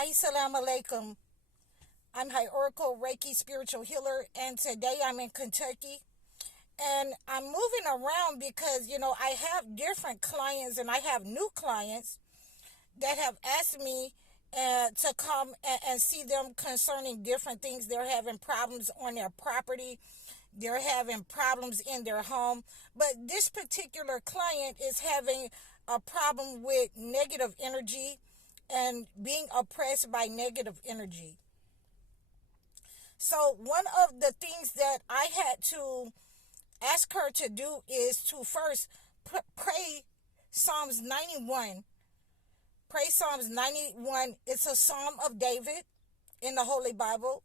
Assalamu alaikum. I'm High Oracle Reiki Spiritual Healer, and today I'm in Kentucky. And I'm moving around because, I have different clients and I have new clients that have asked me to come and see them concerning different things. They're having problems on their property. They're having problems in their home. But this particular client is having a problem with negative energy and being oppressed by negative energy. So one of the things that I had to ask her to do is to first pray Psalms 91. Pray Psalms 91. It's a Psalm of David in the Holy Bible.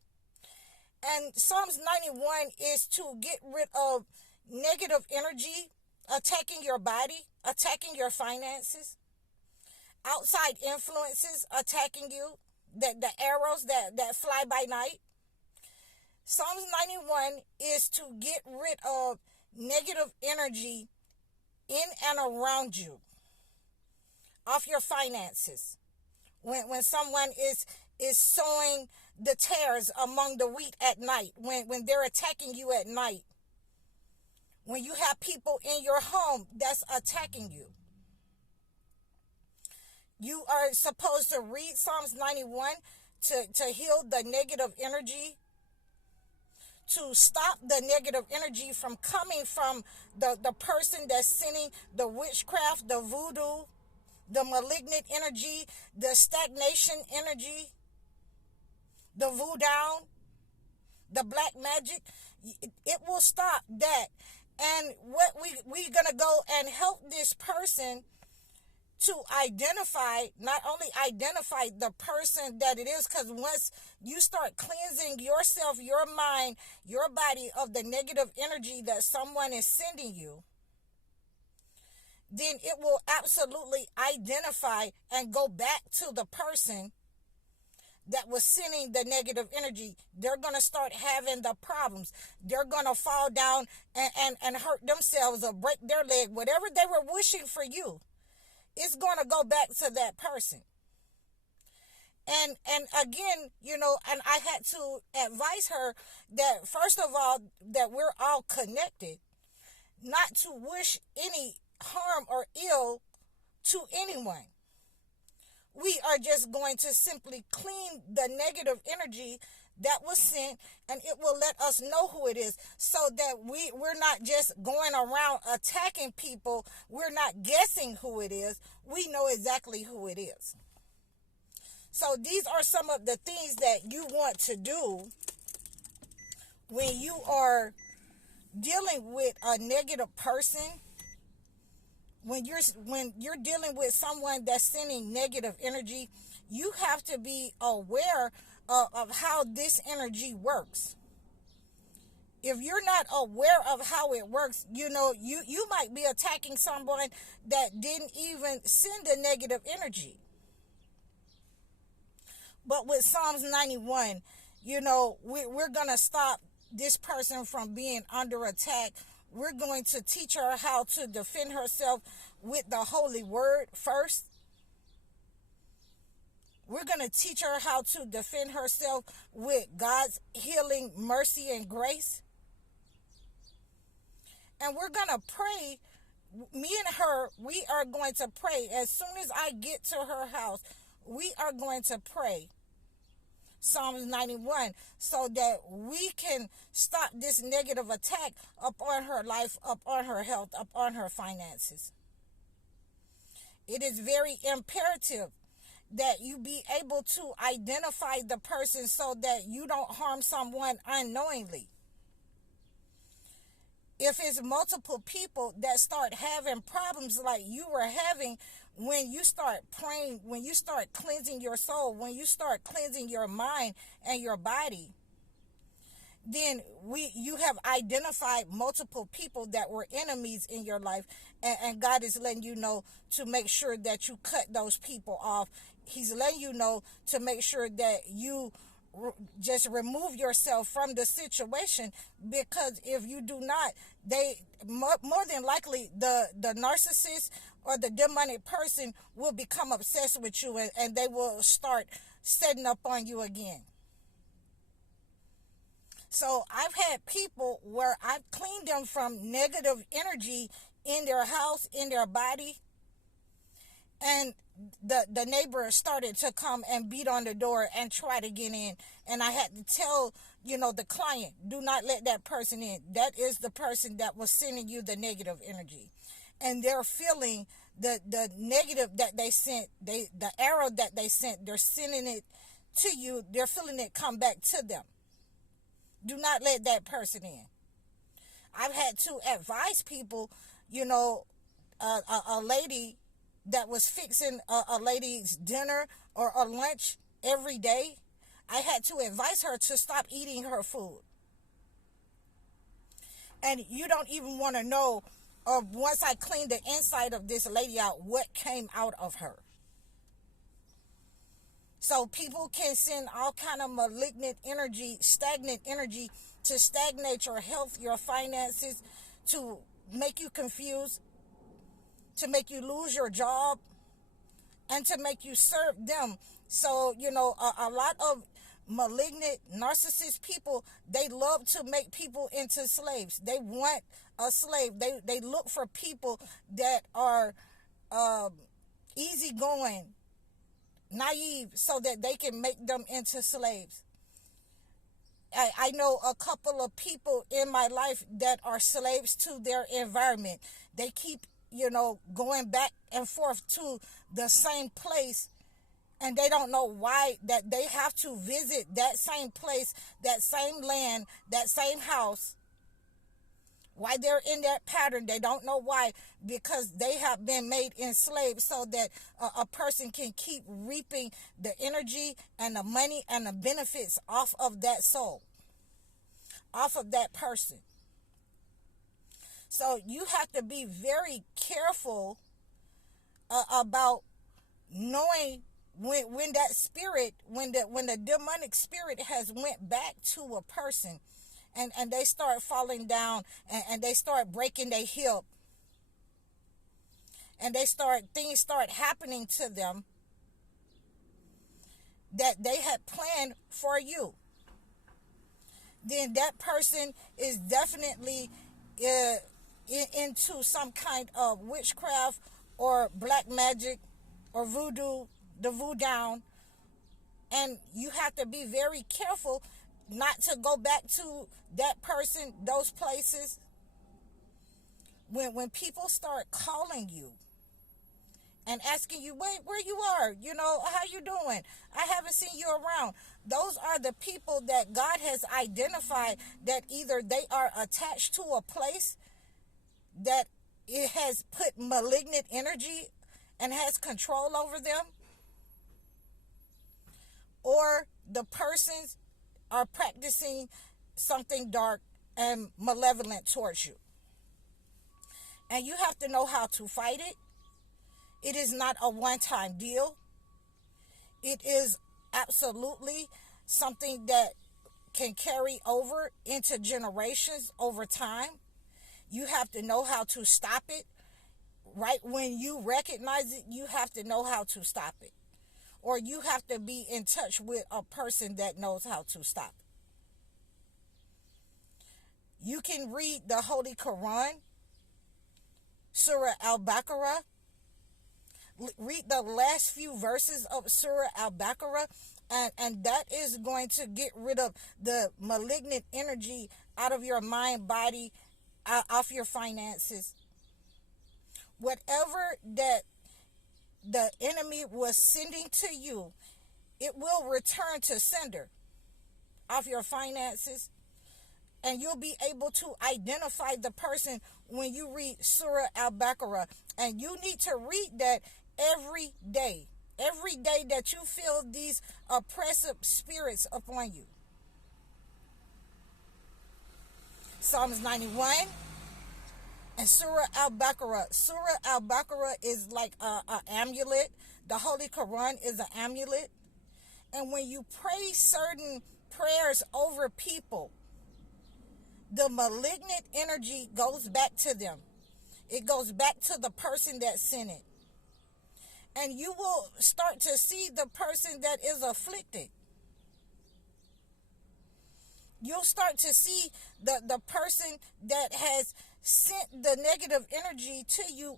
And Psalms 91 is to get rid of negative energy attacking your body, attacking your finances, outside influences attacking you, the arrows that fly by night. Psalms 91 is to get rid of negative energy in and around you, off your finances. When someone is sowing the tares among the wheat at night, when they're attacking you at night, when you have people in your home that's attacking you. You are supposed to read Psalms 91 to heal the negative energy, to stop the negative energy from coming from the person that's sending the witchcraft, the voodoo, the malignant energy, the stagnation energy, the voodoo, the black magic. It will stop that. And what we're going to go and help this person to identify, not only identify the person that it is, because once you start cleansing yourself, your mind, your body of the negative energy that someone is sending you, then it will absolutely identify and go back to the person that was sending the negative energy. They're going to start having the problems. They're going to fall down and hurt themselves or break their leg. Whatever they were wishing for you, it's going to go back to that person. And again, and I had to advise her that, first of all, that we're all connected, not to wish any harm or ill to anyone. We are just going to simply clean the negative energy that was sent, and it will let us know who it is, so that we're not just going around attacking people. We're not guessing who it is. We know exactly who it is. So these are some of the things that you want to do when you are dealing with a negative person. When you're dealing with someone that's sending negative energy, you have to be aware of how this energy works. If you're not aware of how it works, you might be attacking someone that didn't even send the negative energy. But with Psalms 91, we're going to stop this person from being under attack. We're going to teach her how to defend herself with the holy word first. We're going to teach her how to defend herself with God's healing mercy and grace. And we're going to pray. Me and her, we are going to pray. As soon as I get to her house, we are going to pray Psalms 91 so that we can stop this negative attack upon her life, upon her health, upon her finances. It is very imperative that you be able to identify the person so that you don't harm someone unknowingly. If it's multiple people that start having problems like you were having, when you start praying, when you start cleansing your soul, when you start cleansing your mind and your body, then you have identified multiple people that were enemies in your life, and God is letting you know to make sure that you cut those people off. He's letting you know to make sure that you just remove yourself from the situation, because if you do not, they more than likely the narcissist or the demonic person will become obsessed with you, and they will start setting up on you again. So I've had people where I've cleaned them from negative energy in their house, in their body, and the neighbor started to come and beat on the door and try to get in. And I had to tell, the client, do not let that person in. That is the person that was sending you the negative energy. And they're feeling the negative that they sent, the arrow that they sent, they're sending it to you. They're feeling it come back to them. Do not let that person in. I've had to advise people, a lady that was fixing a lady's dinner or a lunch every day. I had to advise her to stop eating her food. And you don't even want to know, once I cleaned the inside of this lady out, what came out of her. So people can send all kind of malignant energy, stagnant energy, to stagnate your health, your finances, to make you confused, to make you lose your job, and to make you serve them. So, a lot of malignant, narcissist people, they love to make people into slaves. They want a slave. They look for people that are easygoing, naive, so that they can make them into slaves. I know a couple of people in my life that are slaves to their environment. They keep, going back and forth to the same place, and they don't know why that they have to visit that same place, that same land, that same house. Why they're in that pattern, they don't know why, because they have been made enslaved so that a person can keep reaping the energy and the money and the benefits off of that soul, off of that person. So you have to be very careful about knowing when that spirit, when the demonic spirit has went back to a person, and they start falling down, and they start breaking their hip, and things start happening to them that they had planned for you, then that person is definitely into some kind of witchcraft or black magic or voodoo, the voodoo. And you have to be very careful not to go back to that person, those places. When people start calling you and asking you, where you are, how you doing? I haven't seen you around. Those are the people that God has identified that either they are attached to a place that it has put malignant energy and has control over them, or the persons are practicing something dark and malevolent towards you. And you have to know how to fight it. It is not a one-time deal. It is absolutely something that can carry over into generations over time. You have to know how to stop it. Right when you recognize it, you have to know how to stop it. Or you have to be in touch with a person that knows how to stop it. You can read the Holy Quran, Surah Al-Baqarah. Read the last few verses of Surah Al-Baqarah, and that is going to get rid of the malignant energy out of your mind, body, off your finances. Whatever that the enemy was sending to you, it will return to sender off your finances. And you'll be able to identify the person when you read Surah Al-Baqarah. And you need to read that every day. Every day that you feel these oppressive spirits upon you. Psalms 91 and Surah Al-Baqarah. Surah Al-Baqarah is like an amulet. The Holy Quran is an amulet. And when you pray certain prayers over people, the malignant energy goes back to them. It goes back to the person that sent it. And you will start to see the person that is afflicted. You'll start to see the person that has sent the negative energy to you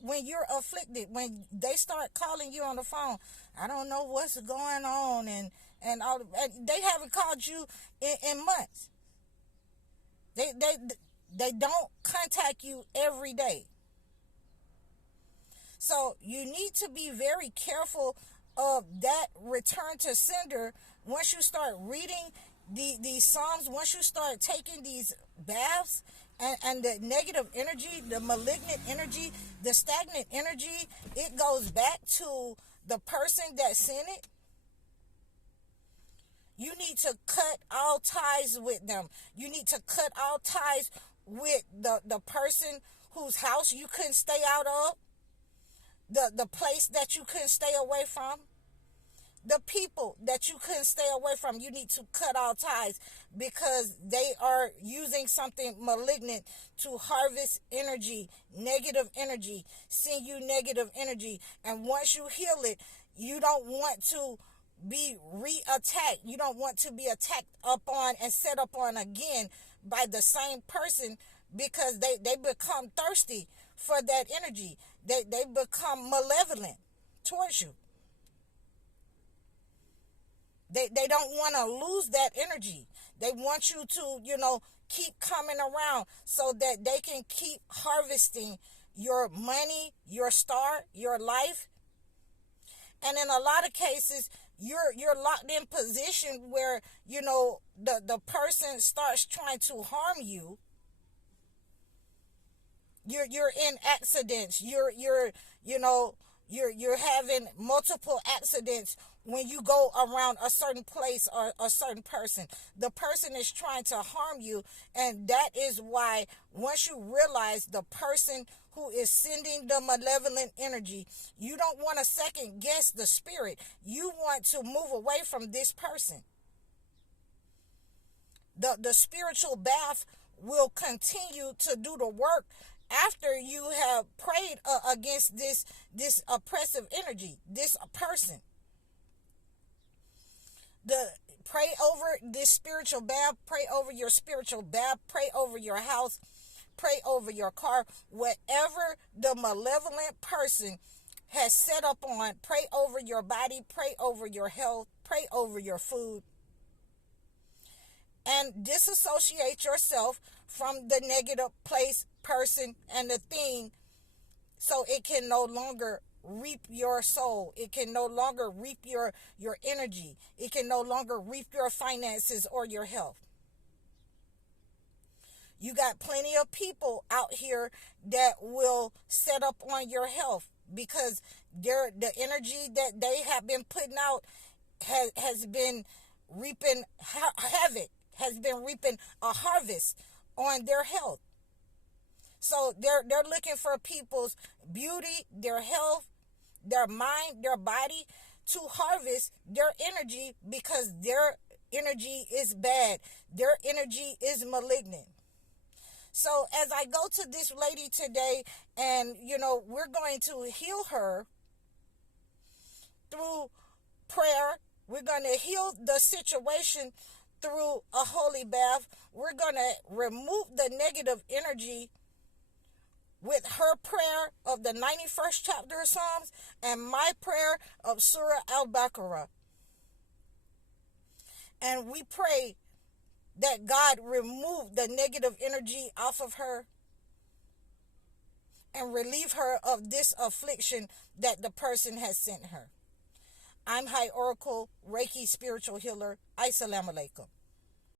when you're afflicted. When they start calling you on the phone, I don't know what's going on, and they haven't called you in months. They don't contact you every day. So you need to be very careful of that return to sender. Once you start reading these Psalms, once you start taking these baths, and the negative energy, the malignant energy, the stagnant energy, it goes back to the person that sent it. You need to cut all ties with them. You need to cut all ties with the person whose house you couldn't stay out of, the place that you couldn't stay away from, the people that you couldn't stay away from. You need to cut all ties, because they are using something malignant to harvest energy, negative energy, send you negative energy. And once you heal it, you don't want to be re-attacked. You don't want to be attacked upon and set upon again by the same person, because they become thirsty for that energy. They become malevolent towards you. They don't want to lose that energy. They want you to, keep coming around so that they can keep harvesting your money, your star, your life. And in a lot of cases, you're locked in position where, the person starts trying to harm you. You're in accidents. You're having multiple accidents when you go around a certain place or a certain person. The person is trying to harm you, and that is why once you realize the person who is sending the malevolent energy, you don't want to second guess the spirit. You want to move away from this person. The spiritual bath will continue to do the work after you have prayed against this oppressive energy, this person. Pray over this spiritual bath, pray over your spiritual bath, pray over your house, pray over your car, whatever the malevolent person has set up on. Pray over your body, pray over your health, pray over your food, and disassociate yourself from the negative place, person, and the thing, so it can no longer reap your soul. It can no longer reap your energy. It can no longer reap your finances or your health. You got plenty of people out here that will set up on your health, because the energy that they have been putting out has been reaping havoc, has been reaping a harvest on their health. So they're looking for people's beauty, their health, their mind, their body, to harvest their energy, because their energy is bad. Their energy is malignant. So as I go to this lady today, and we're going to heal her through prayer. We're going to heal the situation through a holy bath. We're going to remove the negative energy with her prayer of the 91st chapter of Psalms and my prayer of Surah Al-Baqarah. And we pray that God remove the negative energy off of her and relieve her of this affliction that the person has sent her. I'm High Oracle Reiki Spiritual Healer. Assalamu alaikum.